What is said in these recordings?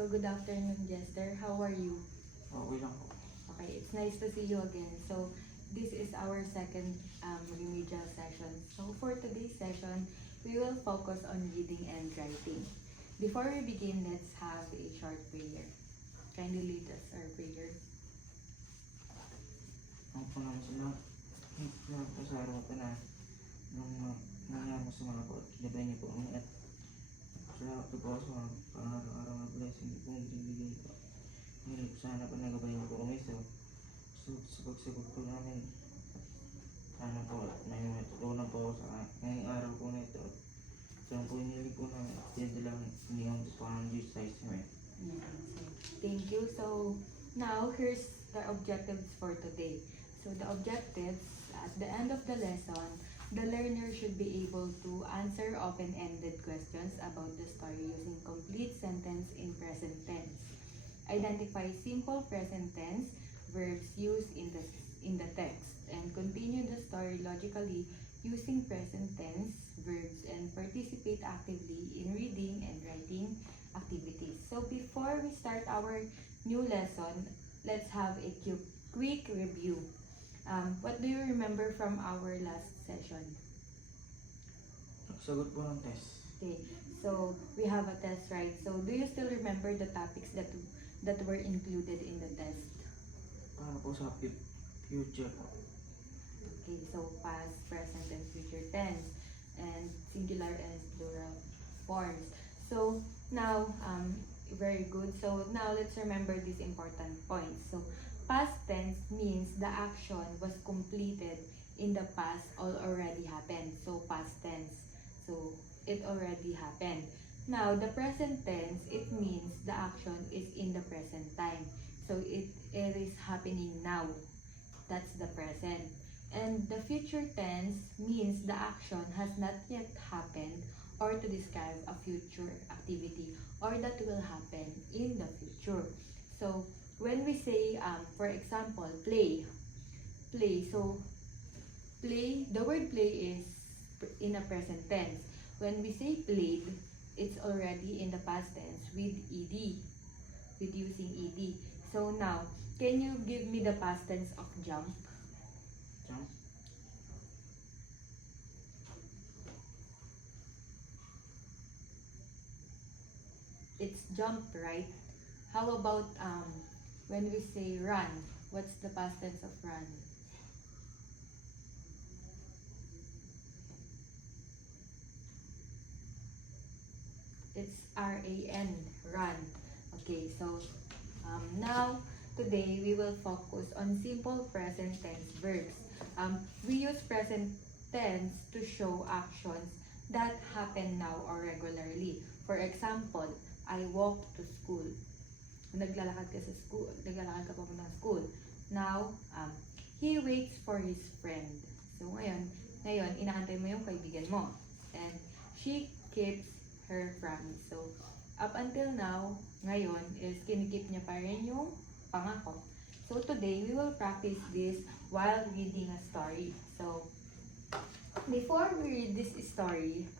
So good afternoon, Jester. How are you? Okay lang po. Okay, it's nice to see you again. So this is our second remedial session. So for today's session, we will focus on reading and writing. Before we begin, let's have a short prayer. Kindly lead us our prayer. Ang po naman sila, sa araw ko na nung nangyari mo sa mga po, kinabay niyo po kami at salamat po sa pang-araw-araw na blessing po ang binibigay po. Ngayon sana po nagabay niyo po kami sa pagsabog po namin. Sana po may matutunan po ako sa ngayong araw po na ito. Sana po inilig po namin at lang hindi ang Panginoon Diyos sa isime. Thank you. So now here's the objectives for today. So the objectives, at the end of the lesson, the learner should be able to answer open-ended questions about the story using complete sentence in present tense. Identify simple present tense verbs used in the text and continue the story logically using present tense verbs and participate actively in reading and writing activities. So before we start our new lesson, let's have a quick review. What do you remember from our last session? Sagot po ng test. Okay, so we have a test, right? So do you still remember the topics that were included in the test? Para po sa future po. Okay, so past, present, and future tense, and singular and plural forms. So now, very good. So now let's remember these important points. So past tense means the action was completed in the past or already happened. So past tense. So it already happened. Now the present tense, it means the action is in the present time. So it is happening now. That's the present. And the future tense means the action has not yet happened or to describe a future activity or that will happen in the future. So when we say, for example, play, so play, the word play is in a present tense. When we say played, it's already in the past tense with ed, with using ed. So now, can you give me the past tense of jump? Jump. It's jump, right? How about when we say run? What's the past tense of run? It's R-A-N, run. Okay, so now, today, we will focus on simple present tense verbs. We use present tense to show actions that happen now or regularly. For example, I walk to school. Naglalakad ka sa school, naglalakad ka papunta ng school. Now, he waits for his friend. So ngayon, inaantay mo yung kaibigan mo. And she keeps her promise. So, up until now, ngayon, is kinikip niya pa rin yung pangako. So today, we will practice this while reading a story. So, before we read this story,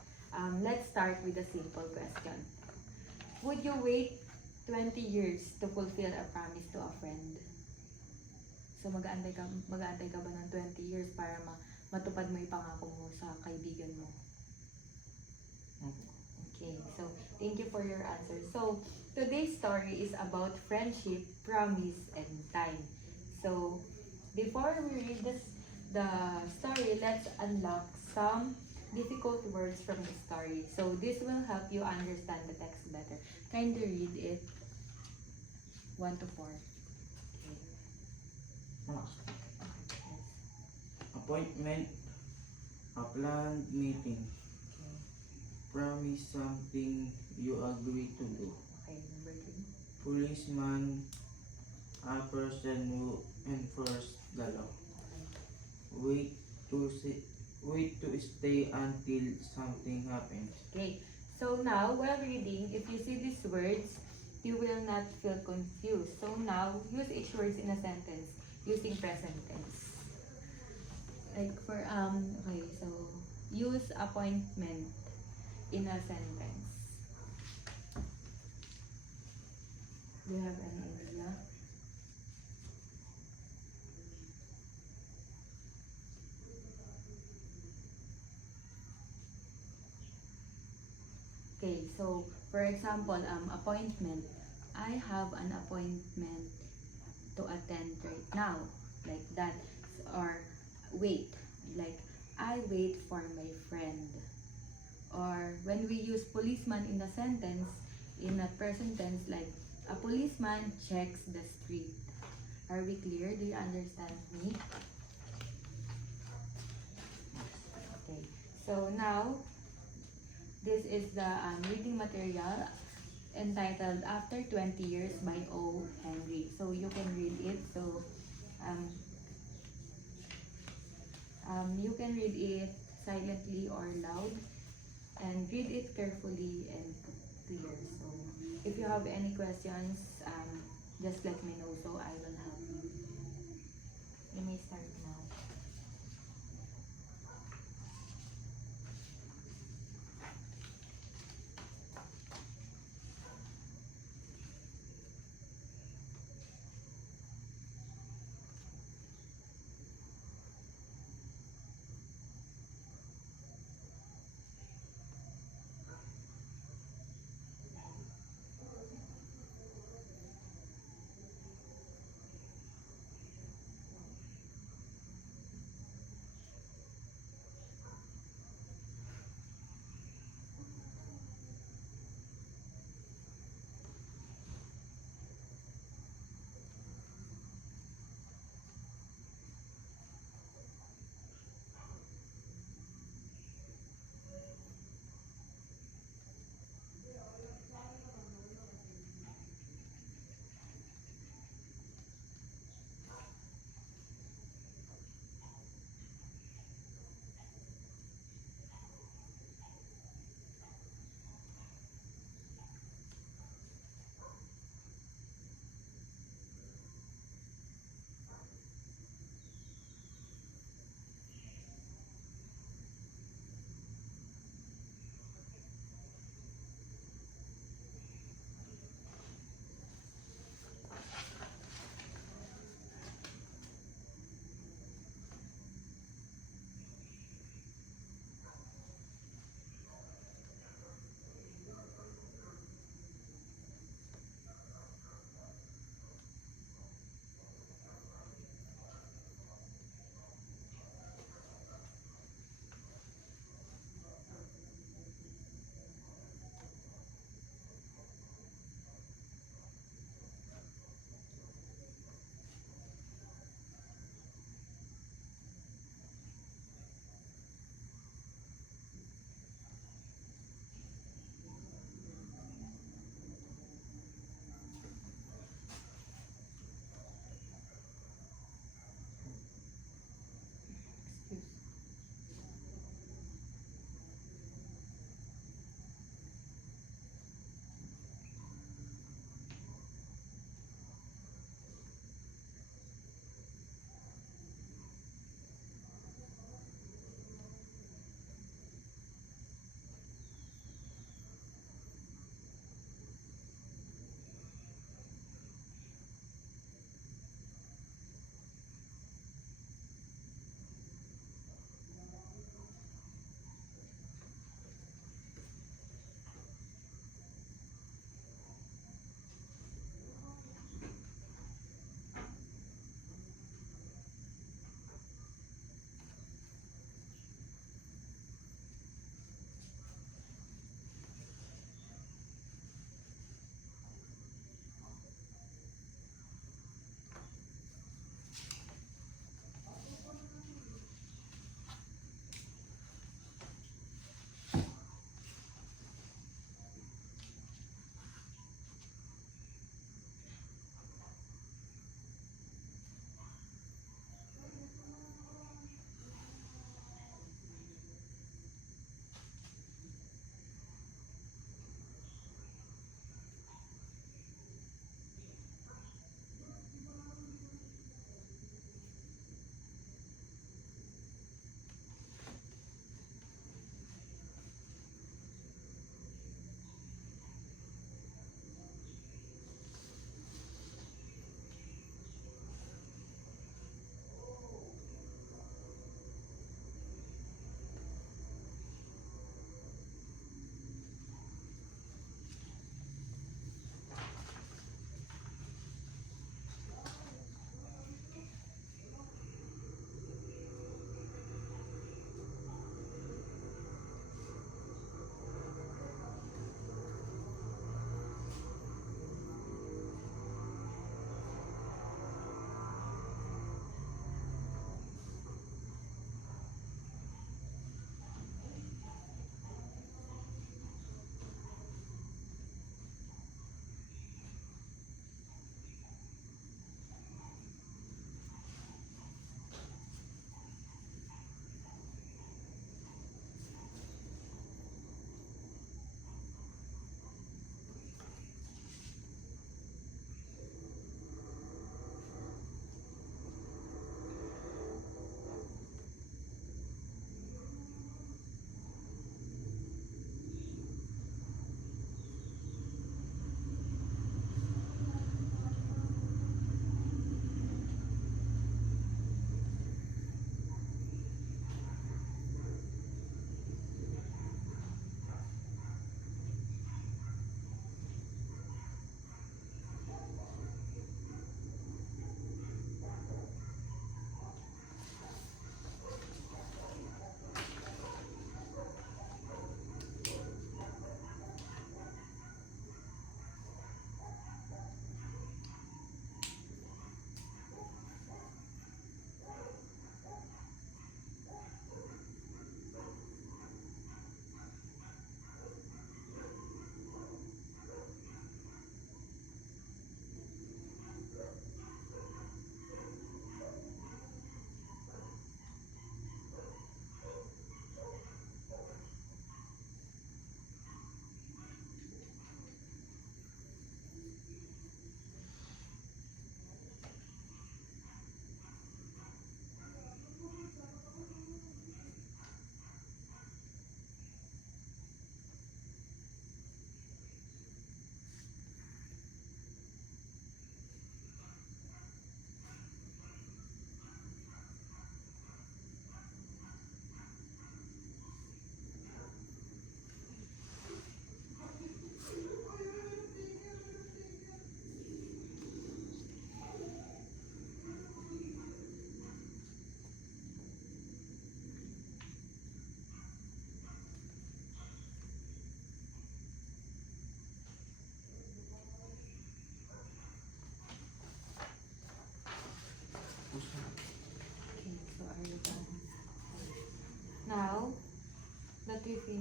let's start with a simple question. Would you wait 20 years to fulfill a promise to a friend? So mag-aantay ka ba ng 20 years para matupad mo yung pangako mo sa kaibigan mo? Okay, so thank you for your answer. So today's story is about friendship, promise, and time. So before we read the story, let's unlock some difficult words from the story. So this will help you understand the text better. Kindly read it 1 to 4. Okay. Appointment, a planned meeting. Okay. Promise something you agree to do. Okay, number 3. Policeman, a person who enforces the law. Okay. Wait to stay until something happens. Okay. So now, while reading, if you see these words, you will not feel confused. So now, use each word in a sentence using present tense. Like for, okay, so use appointment in a sentence. Do you have any idea? Okay, so for example, appointment. I have an appointment to attend right now, like that. Or wait, like I wait for my friend. Or when we use policeman in a sentence, in a present tense, like a policeman checks the street. Are we clear? Do you understand me? Okay. So now, this is the reading material entitled After 20 Years by O. Henry. So you can read it. So um, you can read it silently or loud, and read it carefully and clear. So if you have any questions, just let me know so I will help you. You may start now.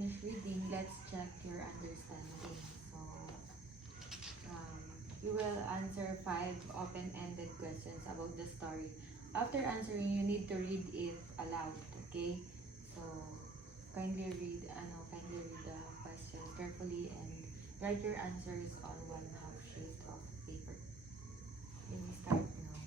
finish reading, let's check your understanding. So, you will answer 5 open-ended questions about the story. After answering, you need to read it aloud, okay? So, kindly read the questions carefully and write your answers on 1/2 sheet of paper. Let me start now.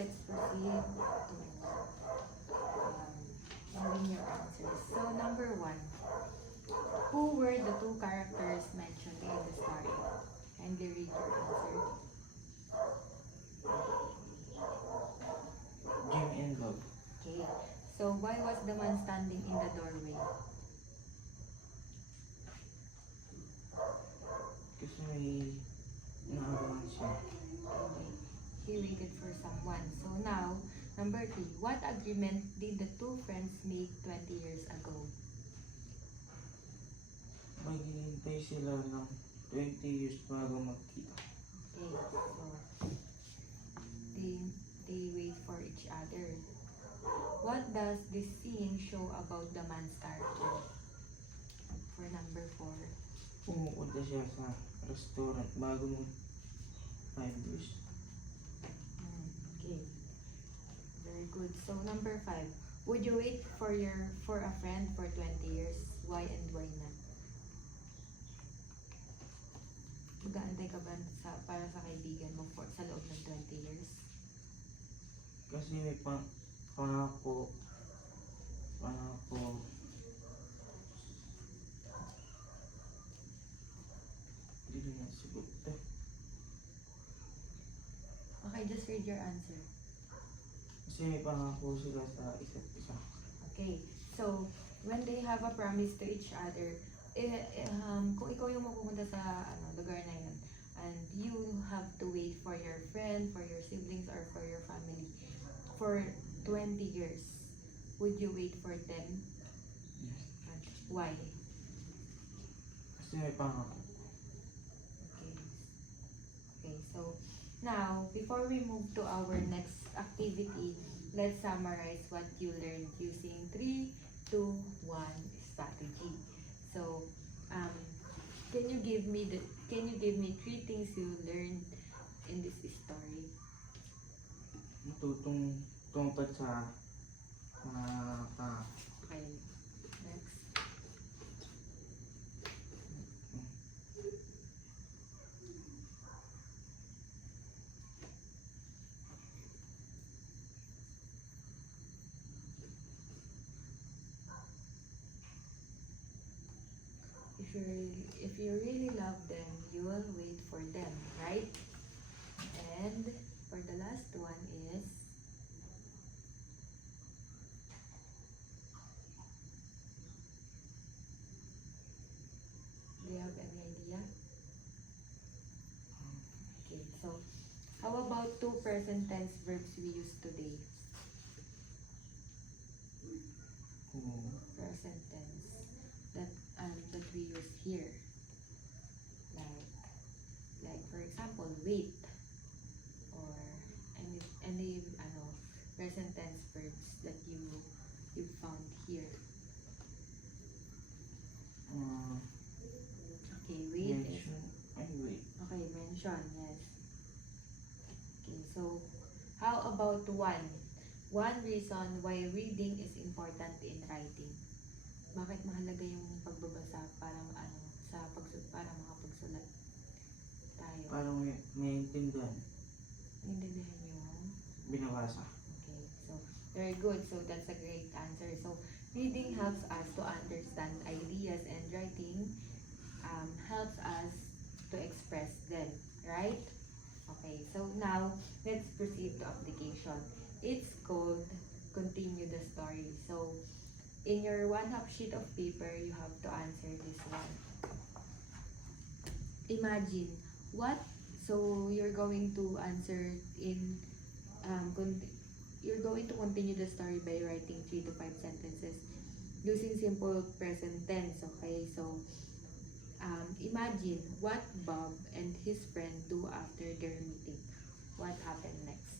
let's proceed to giving your answers. So number one, who were the two characters mentioned in the story? Kindly read your answer. Jim and Bob. Okay. So why was the man standing in the doorway? Kasi may naabangan siya. Okay. He waited for someone. So now, number three, what agreement did the two friends make 20 years ago? Maghihintay sila ng 20 years bago magkita. Okay. So they they wait for each other. What does this scene show about the man's character? For number four. Pumupunta siya sa restaurant bago mag 5 years. Okay. Very good. So number five. Would you wait for a friend for 20 years? Why and why not? Mag-aantay ka ba para sa kaibigan mo sa loob ng 20 years? Kasi may pangako hindi na sagot to. Okay, just read your answer. Kasi may pangako sila sa isa't isa. Okay. So, when they have a promise to each other, kung ikaw yung mapupunta sa lugar na yun, and you have to wait for your friend, for your siblings, or for your family for 20 years, would you wait for them? Yes. And why? Kasi may pangako. Okay. Okay, so now, before we move to our next activity, let's summarize what you learned using 3, 2, 1 strategy. So, can you give me 3 things you learned in this story? Matutong tungkol sa Okay. Next. If you really love them, you will wait for them, right? And for the last one is, do you have any idea? Okay, so how about 2 present tense verbs we use today? Present tense that we use here, like for example, wait, or any present tense verbs that you found here. Okay, wait is wait. okay, mention, yes. Okay, so how about one reason why reading is important in writing? Bakit mahalaga yung pagbabasa para para makapagsulat tayo? Para may intindihan. Intindihan yung Binabasa. okay, so very good. So that's a great answer. So reading helps us to understand ideas, and writing helps us to express them, right? Okay, so now let's proceed to application. It's called continue the story. So in your 1/2 sheet of paper, you have to answer this one. Imagine so you're going to answer in you're going to continue the story by writing 3 to 5 sentences using simple present tense. Okay, so imagine what Bob and his friend do after their meeting. What happened next?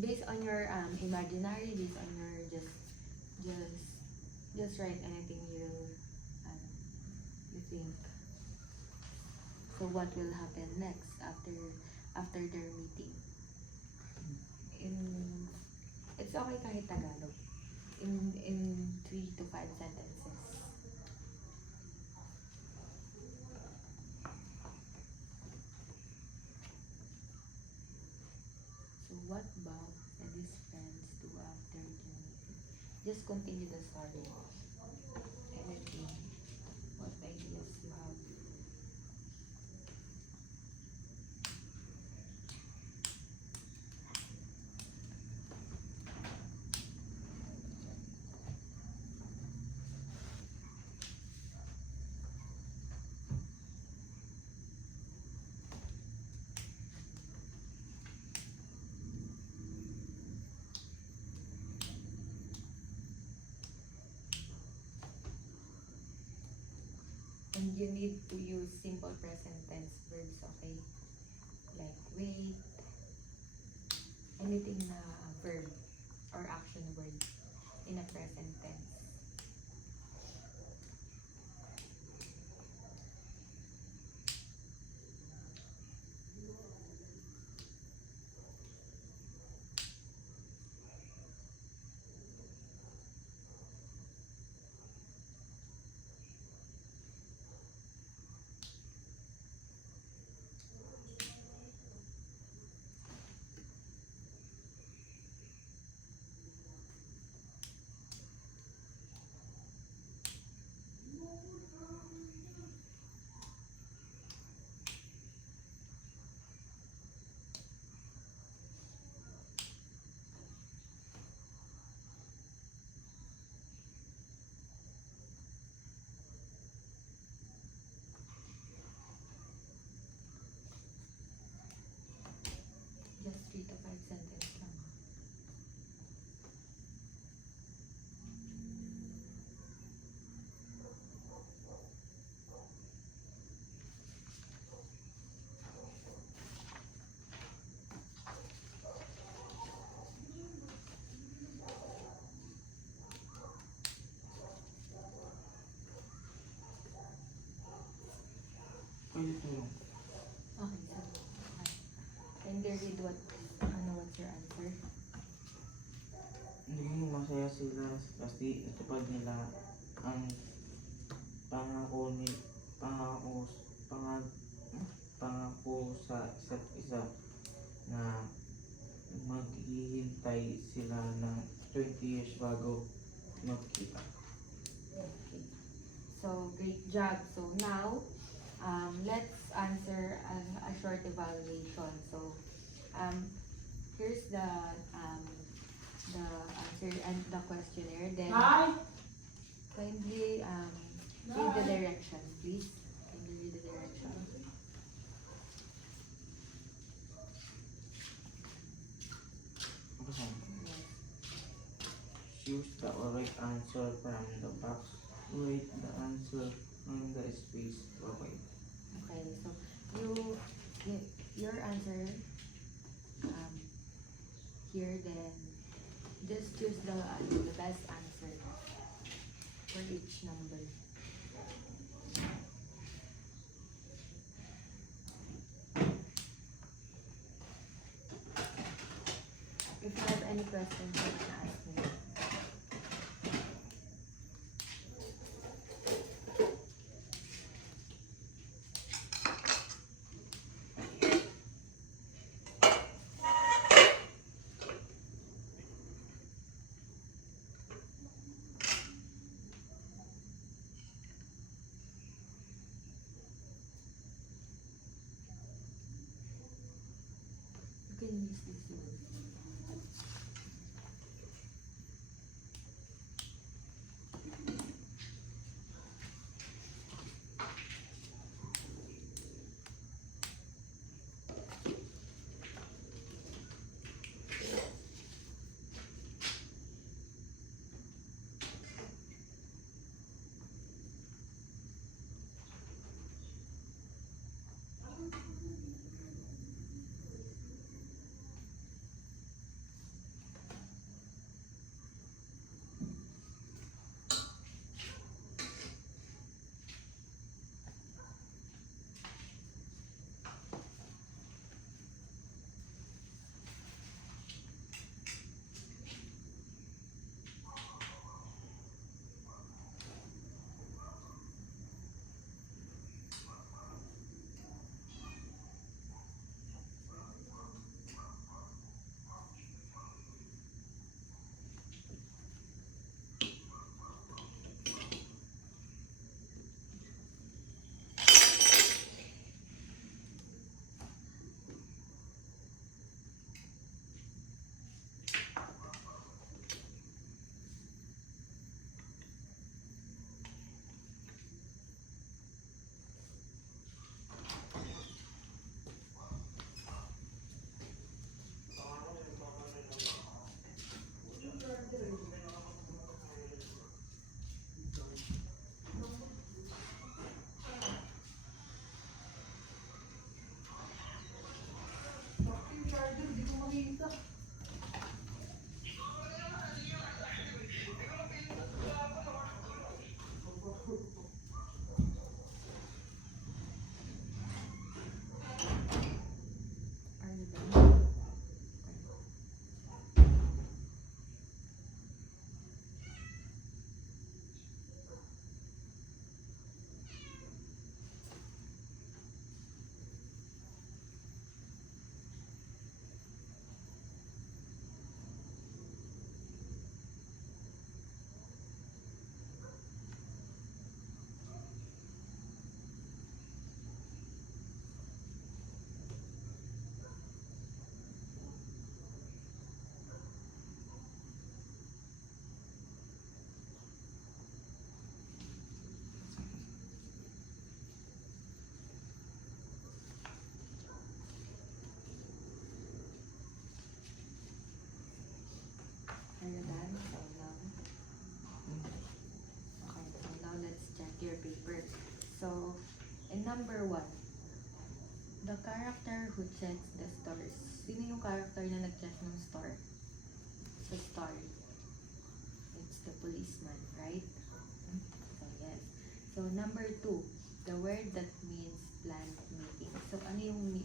Based on your imaginary, based on your just write anything you think. So what will happen next after their meeting? It's okay kahit Tagalog. In 3 to 5 sentences. what Bob and his friends do after meeting? Just continue the story. Anything. What ideas you have? And you need to use simple present tense verbs, okay? Like wait, anything na verb or action word in a present tense. Just 3 to 5 sentences lang. Pwede tulong. Okay, so can they read what's your answer? Naging masaya sila kasi natupad nila ang pangako ni pangako pangako pangako sa isa't isa na maghihintay sila ng 20 years bago magkita. Okay. So, great job. So, now, let's answer a short evaluation. So, here's the answer and the questionnaire. Then, kindly read the directions, please. Kindly read the directions. Okay. Choose the correct answer from the box. Write the answer on the space provided. Okay, so your answer here, then just choose the best answer for each number. If you have any questions, you can ask me. You can use this one. Are you done? Are you done? So now let's check your paper. So, in number 1, the character who checks the stars. Sino yung character na nag-check ng star? Sa story. It's the policeman, right? So, yes. So, number 2, the word that means plant meeting. So, ano yung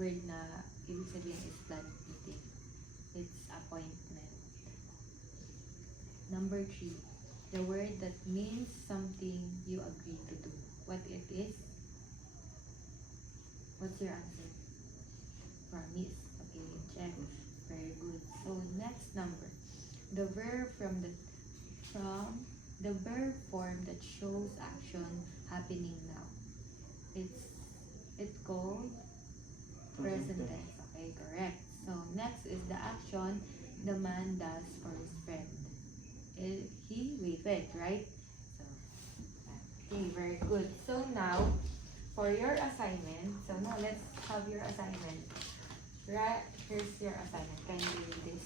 word na ibig sabihin is plant meeting? It's appointment. Number 3, the word that means something you agree to do. What it is? What's your answer? Promise. Okay, check. Very good. So next number, the verb from the verb form that shows action happening now. It's called present tense. Okay, correct. So next is the action the man does for his friend. He waited, right? So, okay, very good. So now, for your assignment, so now let's have your assignment. Right, here's your assignment. Can you read this?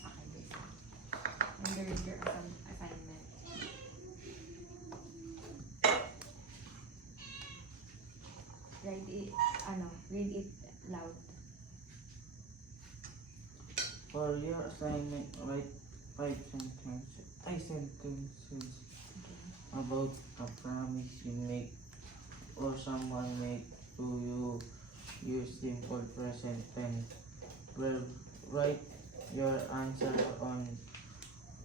Okay, this one. And here is your assignment. Read it loud. For your assignment, write 5 sentences Okay. about a promise you make or someone make to you. Use simple present tense. Well, write your answer on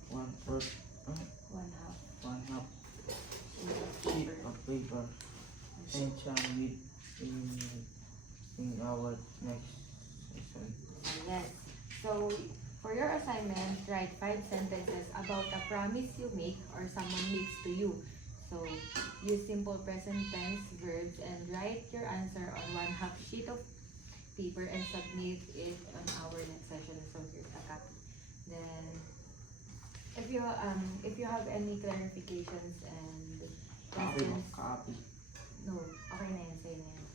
one fourth, One half. one half Sheet sheet of of paper and share it in our next session. Yes. So, for your assignment, write 5 sentences about a promise you make or someone makes to you. So, use simple present tense verbs and write your answer on one half sheet of paper and submit it on our next session. So, here's a copy. Then, if you have any clarifications and questions, Copy. no, okay na yan, sa'yo na yan.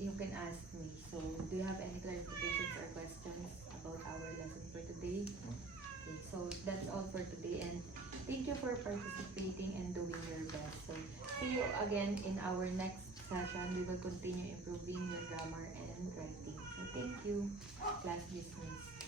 You can ask me. So, do you have any clarifications or questions about our lesson for today? Okay, so that's all for today, and thank you for participating and doing your best. So, see you again in our next session. We will continue improving your grammar and writing. So, thank you. Class dismissed.